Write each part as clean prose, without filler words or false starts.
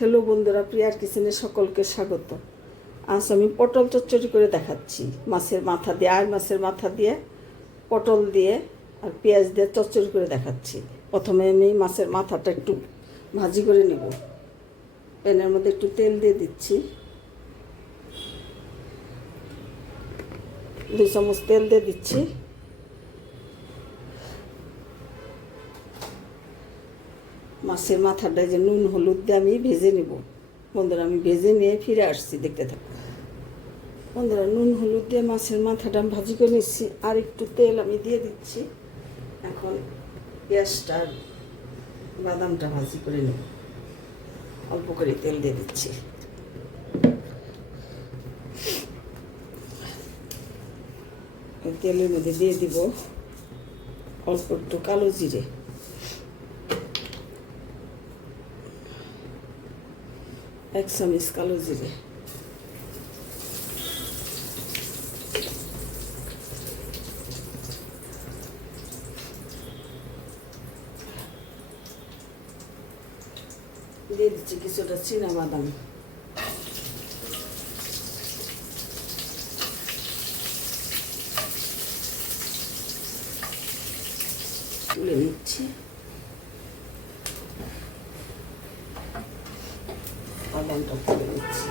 Hello বন্ধুরা, প্রিয়ার কিচেনে সকলকে স্বাগত। আজ আমি পটল চচ্চড়ি করে দেখাচ্ছি। মাছের মাথা দিয়ে, আর মাছের মাথা দিয়ে, পটল দিয়ে আর পেঁয়াজ দিয়ে চচ্চড়ি করে দেখাচ্ছি। প্রথমে আমি মাছের মাথাটা একটু ভাজি করে নেব। প্যানের মধ্যে একটু তেল দিয়ে দিচ্ছি, 2 চামচ তেল দিয়ে দিচ্ছি। মাছের মাথাটা যে নুন হলুদ দিয়ে আমি ভেজে নেব। বন্ধুরা, আমি ভেজে নিয়ে ফিরে আসছি, দেখতে থাকো। বন্ধুরা, নুন হলুদ দিয়ে মাছের মাথাটা আমি ভাজি করে নিচ্ছি। আর একটু তেল আমি দিয়ে দিচ্ছি। এখন পেঁয়াজটা আর বাদামটা ভাজি করে নেব। অল্প করে তেল দিয়ে দিচ্ছি। তেলের মধ্যে দিয়ে দিব অল্প একটু কালো জিরে, এক চামচ কালো জিরে, দিয়ে দিচ্ছি কিছুটা চীনা বাদাম, তুলে নিচ্ছি। বাদামটা তুলে নিচ্ছি।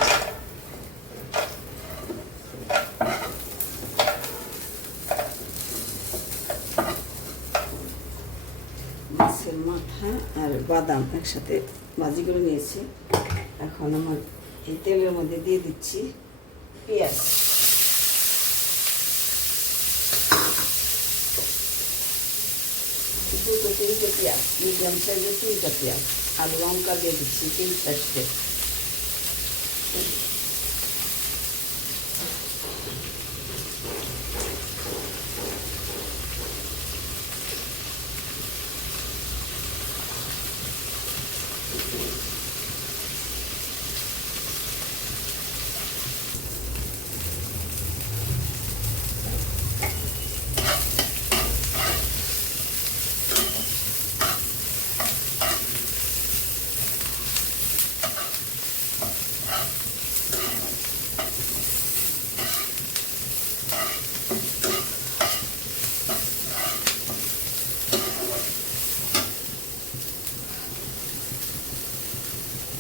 মাছের মাথা আর বাদাম একসাথে ভাজি করে নিয়েছি। এখন আমার এই তেলের মধ্যে দিয়ে দিচ্ছি পেঁয়াজ। দুটো 3টে পেঁয়াজ, মিডিয়াম সাইজের 3টা পেঁয়াজ। আর লঙ্কা দিয়ে দিচ্ছি 3-4টে।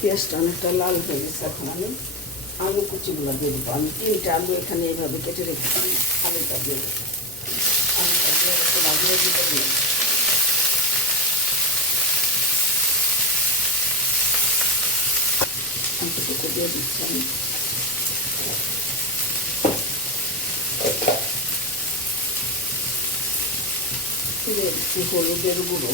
পেঁয়াজটা অনেকটা লাল হয়ে গেছে। এখন আমি আলু কুচিগুলো দিয়ে দেবো। আমি 3টে আলু এখানে এইভাবে কেটে রেখেছি। আলুটা দিয়ে দেবো। আলুটা দিয়ে একটু ভাজিয়ে দিতে দিই। আলুটুকু দিয়ে দিচ্ছি আমি। দিয়ে দিচ্ছি হলুদের গুঁড়ো,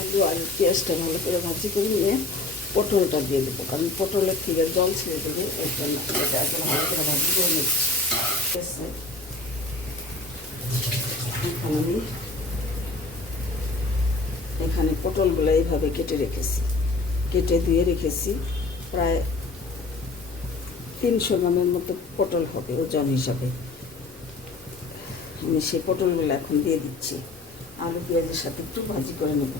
আলু আর পেঁয়াজটা ভালো করে ভাজি করে নিয়ে পটলটা দিয়ে দেবো। কারণ পটলের থেকে জল ছেড়ে দেবো, এর জন্য এটা একদম ভালো করে ভাজি করে নিচ্ছি। ঠিক আছে, এখন আমি এখানে পটলগুলো এইভাবে কেটে ধুয়ে রেখেছি। প্রায় 300 গ্রামের মতো পটল হবে ওজন হিসাবে। আমি সেই পটলগুলো এখন দিয়ে দিচ্ছি। আলু পেঁয়াজের সাথে একটু ভাজি করে নেব।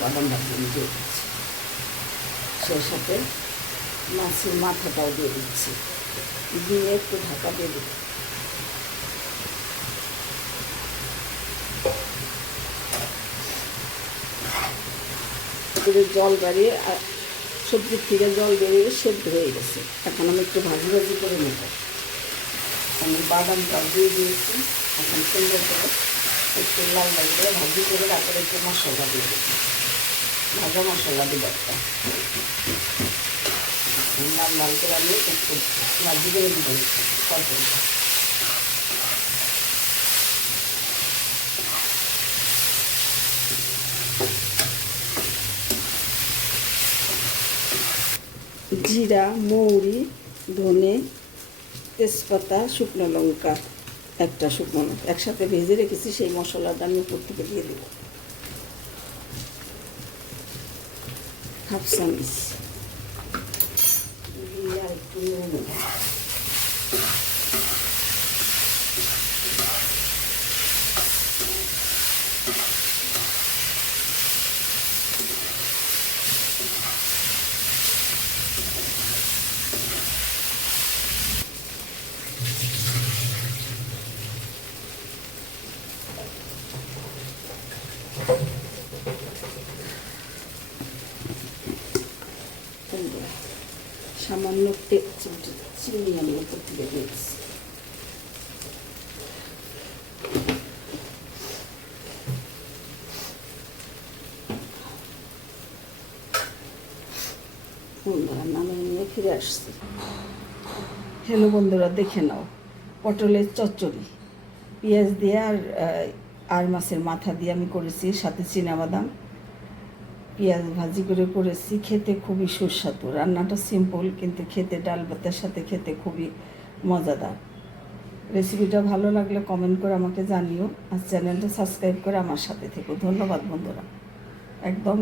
বাদাম ভাজি দিয়ে দিচ্ছি, সেই সাথে মাছের মাথাটাও দিয়ে দিচ্ছি। দিয়ে একটু ঢাকা দিয়ে দিচ্ছি। জল বাড়িয়ে সবজির থেকে জল বেরিয়ে সেদ্ধ হয়ে গেছে। এখন আমি একটু ভাজি করে নেব। আমি বাদামটাও দিয়ে দিয়েছি। এখন সুন্দর করে একটু লাল করে ভাজি করে তারপরে একটু মশলা দিয়ে দেবো। ভাজা মশলা দিব একটা, লাল লাল করে আমি একটু ভাজি করে দিব পটলটা। জিরা, মৌরি, ধনে, তেজপাতা, শুকনো লঙ্কা, একটা শুকনো লঙ্কা একসাথে ভেজে রেখেছি, সেই মশলাটা আমি উপর থেকে দিয়ে দেব। হাফ চামচ দিয়ে আর একটু নেড়ে নেব। সামান্য চিনি আমি উপর থেকে দিয়েছি। বন্ধুরা নামিয়ে নিয়ে ফিরে আসছি। হ্যালো বন্ধুরা, দেখে নাও পটলের চচ্চড়ি পেঁয়াজ দিয়ে আর মাছের মাথা দিয়ে আমি করেছি, সাথে চিনাবাদাম পেঁয়াজ ভাজি করে করেছি। খেতে খুবই সুস্বাদু, রান্নাটা সিম্পল কিন্তু খেতে ডাল ভাতের সাথে খেতে খুবই মজাদার। রেসিপিটা ভালো লাগলে কমেন্ট করে আমাকে জানিও, আর চ্যানেলটা সাবস্ক্রাইব করে আমার সাথে থেকো। ধন্যবাদ বন্ধুরা। একদম